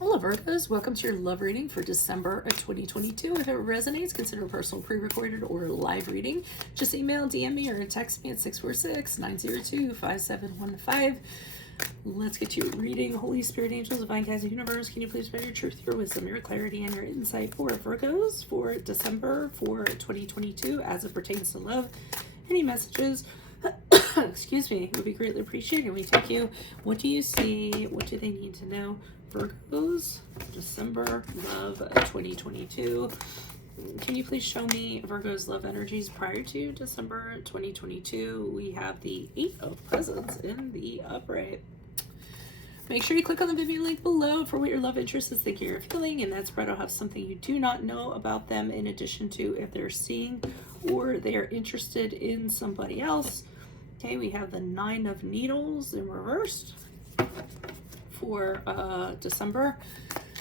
Hello Virgos, welcome to your love reading for December of 2022. If it resonates, consider a personal pre-recorded or live reading. Just email, DM me, or text me at 646-902-5715. Let's get to your reading. Holy Spirit, angels, divine guides of the universe, can you please spread your truth, your wisdom, your clarity, and your insight for Virgos for December for 2022 as it pertains to love? Any messages excuse me, would be greatly appreciated. We take you. What do you see? What do they need to know? Virgos, December, love 2022. Can you please show me Virgo's love energies prior to December 2022? We have the Eight of Presents in the upright. Make sure you click on the video link below for what your love interest is thinking or feeling. In that spread, I'll have something you do not know about them in addition to if they're seeing or they are interested in somebody else. Okay, we have the Nine of Needles in reversed for December.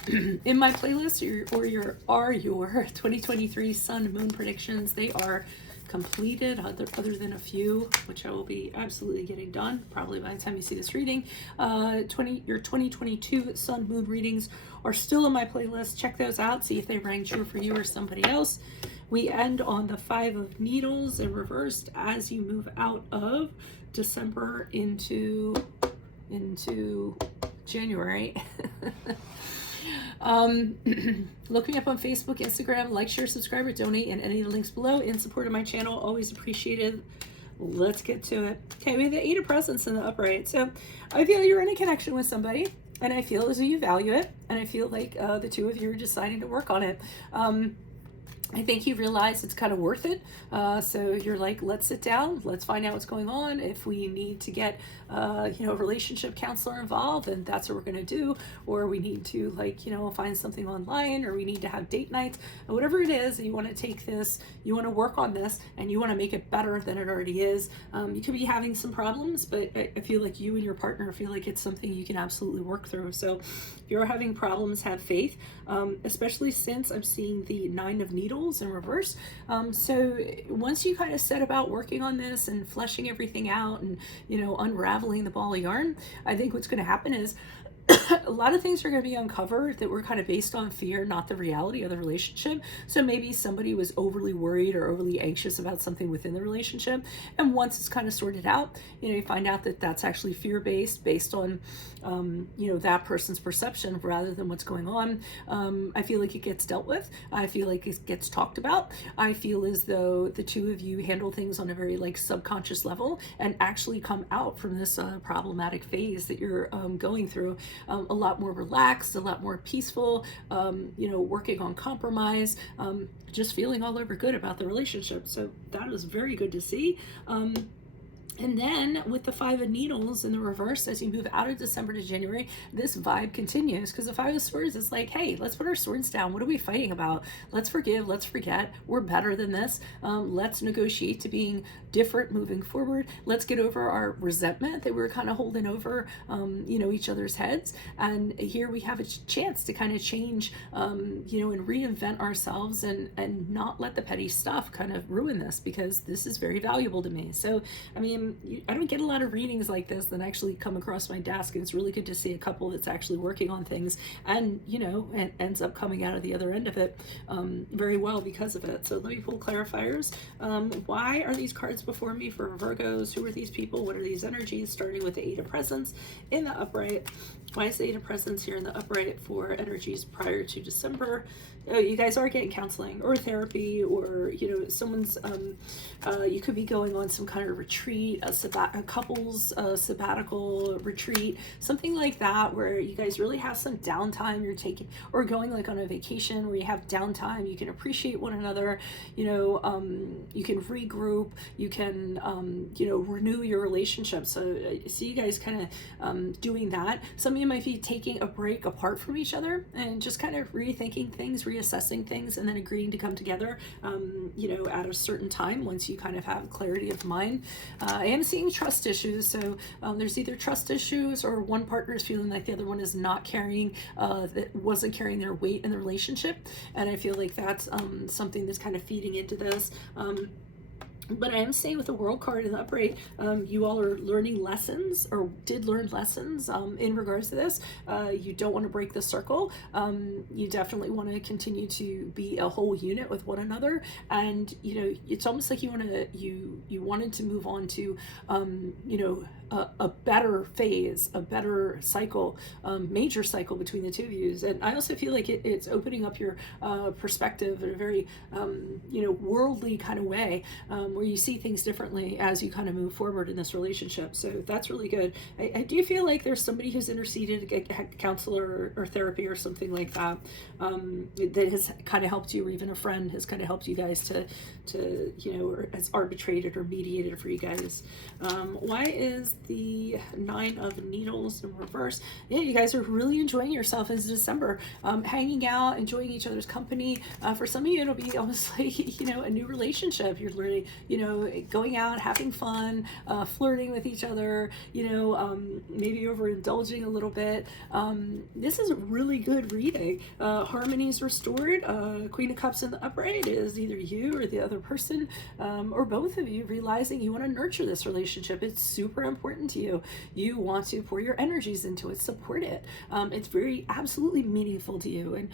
In my playlist your 2023 Sun Moon predictions. They are completed other than a few, which I will be absolutely getting done probably by the time you see this reading. Your 2022 Sun Moon readings are still in my playlist. Check those out, see if they rang true for you or somebody else. We end on the Five of Needles in reversed as you move out of December into January. Look me up on Facebook, Instagram, like, share, subscribe, or donate in any of the links below in support of my channel. Always appreciated. Let's get to it. Okay, we have the Eight of Presents in the upright. So I feel you're in a connection with somebody, and I feel as though you value it, and I feel like the two of you are deciding to work on it. I think you realize it's kind of worth it. So you're like, let's sit down, let's find out what's going on. If we need to get, a relationship counselor involved, then that's what we're going to do. Or we need to find something online, or we need to have date nights, and whatever it is, you want to take this, you want to work on this, and you want to make it better than it already is. You could be having some problems, but I feel like you and your partner feel like it's something you can absolutely work through. So if you're having problems, have faith, especially since I'm seeing the Nine of Needles in reverse. So once you kind of set about working on this and fleshing everything out and unraveling the ball of yarn, I think what's going to happen is a lot of things are going to be uncovered that were kind of based on fear, not the reality of the relationship. So maybe somebody was overly worried or overly anxious about something within the relationship, and once it's kind of sorted out, you find out that that's actually fear-based, based on that person's perception rather than what's going on. I feel like it gets dealt with. I feel like it gets talked about. I feel as though the two of you handle things on a very subconscious level and actually come out from this problematic phase that you're going through a lot more relaxed, a lot more peaceful, working on compromise, just feeling all over good about the relationship. So that is very good to see. And then with the Five of Needles in the reverse, as you move out of December to January, this vibe continues, because the Five of Swords is like, hey, let's put our swords down. What are we fighting about? Let's forgive. Let's forget. We're better than this. Let's negotiate to being different moving forward. Let's get over our resentment that we were kind of holding over, each other's heads. And here we have a chance to kind of change, and reinvent ourselves and not let the petty stuff kind of ruin this, because this is very valuable to me. So, I mean, I don't get a lot of readings like this that actually come across my desk, and it's really good to see a couple that's actually working on things and and ends up coming out of the other end of it very well because of it. So let me pull clarifiers. Why are these cards before me for Virgos? Who are these people? What are these energies? Starting with the Eight of Presents in the upright. Why is the Eight of Presents here in the upright for energies prior to December? Oh, you guys are getting counseling or therapy, or someone's you could be going on some kind of retreat, a couple's sabbatical retreat, something like that, where you guys really have some downtime you're taking, or going on a vacation where you have downtime. You can appreciate one another, you can regroup, you can renew your relationship. So I see you guys kind of doing that. Some of you might be taking a break apart from each other and just kind of rethinking things, reassessing things, and then agreeing to come together at a certain time once you kind of have clarity of mind. I am seeing trust issues, so there's either trust issues or one partner is feeling like the other one is not carrying that wasn't carrying their weight in the relationship, and I feel like that's something that's kind of feeding into this. But I am saying with the World card in the upright, you all are learning lessons, or did learn lessons in regards to this. You don't want to break the circle. You definitely want to continue to be a whole unit with one another. And it's almost like you wanted to move on to a better phase, a better cycle, major cycle between the two of you. And I also feel like it's opening up your perspective in a very worldly kind of way, where you see things differently as you kind of move forward in this relationship. So that's really good. I do feel like there's somebody who's interceded, a counselor or therapy or something like that, that has kind of helped you, or even a friend has kind of helped you guys to or has arbitrated or mediated for you guys. Why is the 9 of Needles in reverse? Yeah, you guys are really enjoying yourself in December, hanging out, enjoying each other's company. For some of you, it'll be almost like a new relationship. You're learning, going out, having fun, flirting with each other. Maybe overindulging a little bit. This is a really good reading. Harmony is restored. Queen of Cups in the upright is either you or the other person, or both of you, realizing you want to nurture this relationship. It's super important to you. You want to pour your energies into it, support it. It's very absolutely meaningful to you, and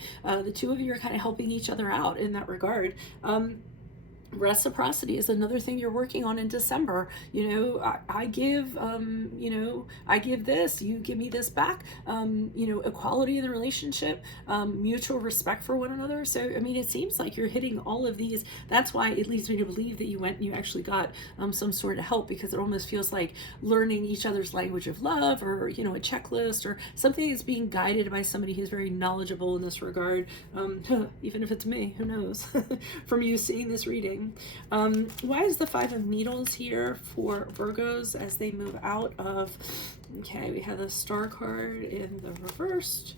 the two of you are kind of helping each other out in that regard. Reciprocity is another thing you're working on in December. I give, I give this, you give me this back. Equality in the relationship, mutual respect for one another. So, it seems like you're hitting all of these. That's why it leads me to believe that you went and you actually got some sort of help, because it almost feels like learning each other's language of love, or, a checklist, or something that's being guided by somebody who's very knowledgeable in this regard. Even if it's me, who knows, from you seeing this reading. Why is the 5 of Needles here for Virgos as they move out of, okay, we have the Star card in the reversed.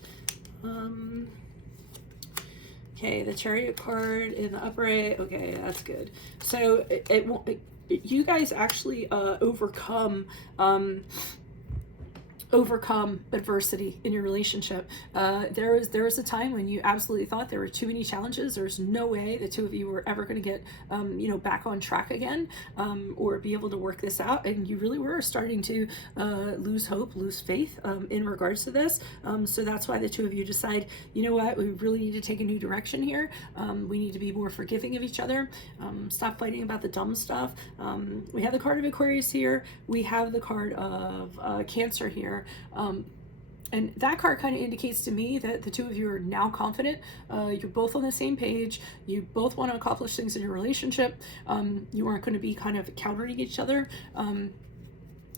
Okay, the Chariot card in the upright. Okay, that's good. So you guys actually overcome adversity in your relationship. There was a time when you absolutely thought there were too many challenges. There's no way the two of you were ever going to get back on track again, or be able to work this out, and you really were starting to lose hope, lose faith in regards to this. So that's why the two of you decide, you know what, we really need to take a new direction here. We need to be more forgiving of each other. Stop fighting about the dumb stuff. We have the card of Aquarius here. We have the card of Cancer here. And that card kind of indicates to me that the two of you are now confident. You're both on the same page. You both want to accomplish things in your relationship. You aren't going to be kind of countering each other,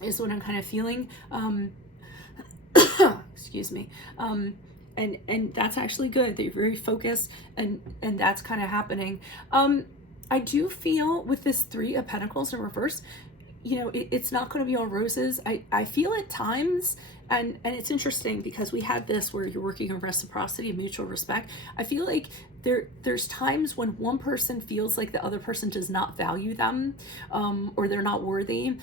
is what I'm kind of feeling. Excuse me. And that's actually good. They're very focused, and that's kind of happening. I do feel with this 3 of Pentacles in reverse, it's not going to be all roses. I feel at times, and it's interesting because we had this where you're working on reciprocity and mutual respect. I feel like there's times when one person feels like the other person does not value them, or they're not worthy.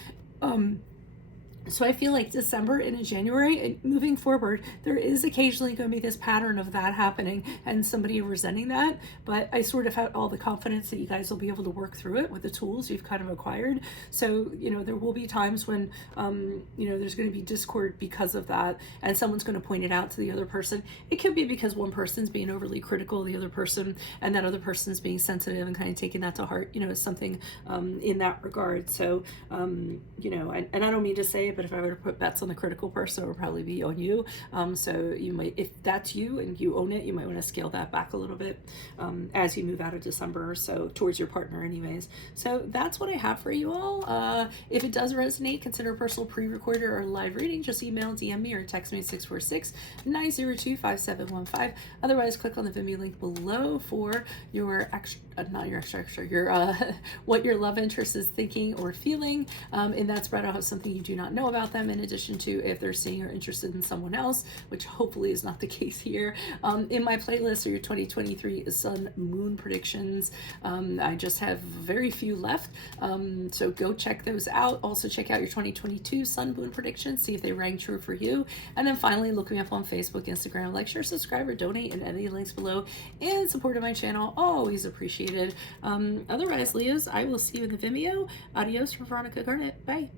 So I feel like December and in January and moving forward, there is occasionally going to be this pattern of that happening and somebody resenting that. But I sort of have all the confidence that you guys will be able to work through it with the tools you've kind of acquired. So, there will be times when, there's going to be discord because of that, and someone's going to point it out to the other person. It could be because one person's being overly critical of the other person, and that other person's being sensitive and kind of taking that to heart, something in that regard. So, and I don't mean to say it, but if I were to put bets on the critical person, it would probably be on you. So you might, if that's you and you own it, you might want to scale that back a little bit as you move out of December, so towards your partner anyways. So that's what I have for you all. If it does resonate, consider a personal pre-recorded or live reading. Just email, DM me, or text me at 646-902-5715. Otherwise, click on the Venmo link below for your what your love interest is thinking or feeling. In that spread, I'll have something you do not know about them, in addition to if they're seeing or interested in someone else, which hopefully is not the case here. In my playlist are your 2023 Sun Moon predictions. I just have very few left, so go check those out. Also check out your 2022 Sun Moon predictions, see if they rang true for you. And then finally, look me up on Facebook, Instagram, like, share, subscribe, or donate in any links below in support of my channel. Always appreciate appreciated. Otherwise, Leos, I will see you in the Vimeo. Adios from Veronica Garnet. Bye.